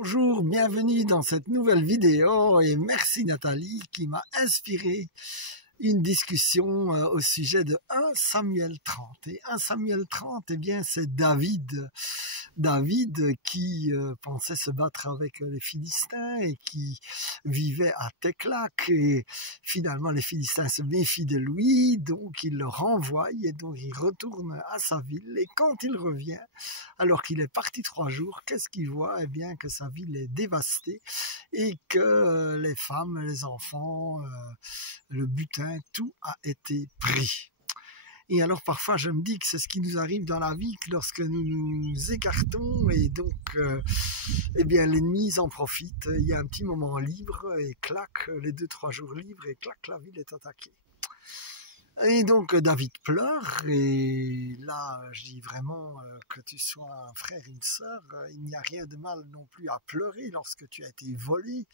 Bonjour, bienvenue dans cette nouvelle vidéo et merci Nathalie qui m'a inspiré une discussion au sujet de 1 Samuel 30. Et 1 Samuel 30, eh bien, c'est David. David qui pensait se battre avec les Philistins et qui vivait à Théclac. Et finalement, les Philistins se méfient de lui, donc il le renvoie et donc il retourne à sa ville. Et quand il revient, alors qu'il est parti 3 jours, qu'est-ce qu'il voit? Eh bien, que sa ville est dévastée et que les femmes, les enfants, le butin, tout a été pris. Et alors parfois je me dis que c'est ce qui nous arrive dans la vie, que lorsque nous nous écartons et donc eh bien l'ennemi en profite, il y a un petit moment libre et clac, les 2-3 jours libres et clac, la ville est attaquée. Et donc David pleure et là je dis vraiment que tu sois un frère, une sœur, il n'y a rien de mal non plus à pleurer lorsque tu as été volé.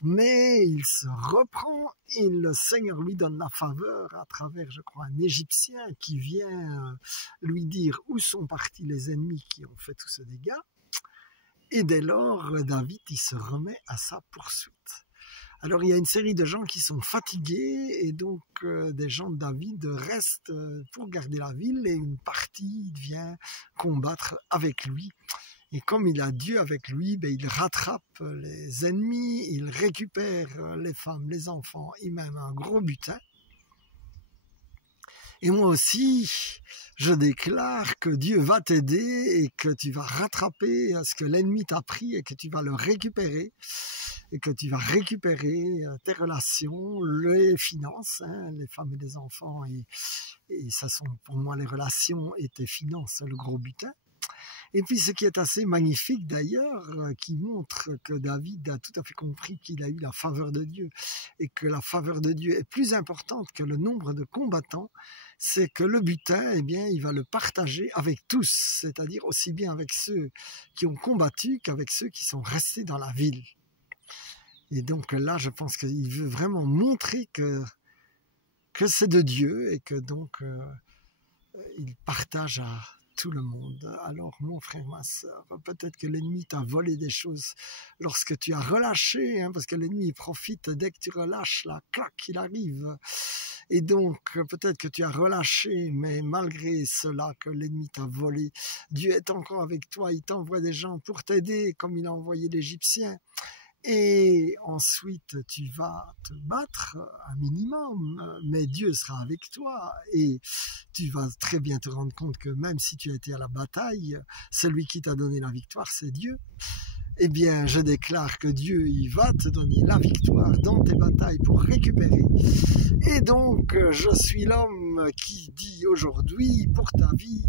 Mais il se reprend et le Seigneur lui donne la faveur à travers, je crois, un Égyptien qui vient lui dire où sont partis les ennemis qui ont fait tous ce dégât. Et dès lors, David, il se remet à sa poursuite. Alors il y a une série de gens qui sont fatigués et donc des gens de David restent pour garder la ville et une partie vient combattre avec lui. Et comme il a Dieu avec lui, il rattrape les ennemis, il récupère les femmes, les enfants et même un gros butin. Et moi aussi, je déclare que Dieu va t'aider et que tu vas rattraper ce que l'ennemi t'a pris et que tu vas le récupérer. Et que tu vas récupérer tes relations, les finances, les femmes et les enfants. Et ça sont pour moi les relations et tes finances, le gros butin. Et puis ce qui est assez magnifique d'ailleurs, qui montre que David a tout à fait compris qu'il a eu la faveur de Dieu et que la faveur de Dieu est plus importante que le nombre de combattants, c'est que le butin, eh bien, il va le partager avec tous, c'est-à-dire aussi bien avec ceux qui ont combattu qu'avec ceux qui sont restés dans la ville. Et donc là, je pense qu'il veut vraiment montrer que c'est de Dieu et que donc il partage à tout le monde. Alors mon frère, ma soeur, peut-être que l'ennemi t'a volé des choses lorsque tu as relâché, parce que l'ennemi profite dès que tu relâches, là, clac, il arrive. Et donc peut-être que tu as relâché, mais malgré cela que l'ennemi t'a volé, Dieu est encore avec toi, il t'envoie des gens pour t'aider, comme il a envoyé l'Égyptien. Et ensuite, tu vas te battre un minimum, mais Dieu sera avec toi et tu vas très bien te rendre compte que même si tu as été à la bataille, celui qui t'a donné la victoire, c'est Dieu. Eh bien, je déclare que Dieu, il va te donner la victoire dans tes batailles pour récupérer. Et donc, je suis l'homme qui dit aujourd'hui, pour ta vie,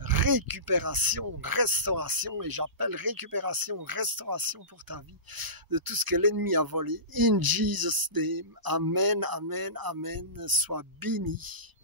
récupération, restauration, et j'appelle récupération, restauration pour ta vie, de tout ce que l'ennemi a volé. In Jesus' name, Amen, Amen, Amen, sois béni.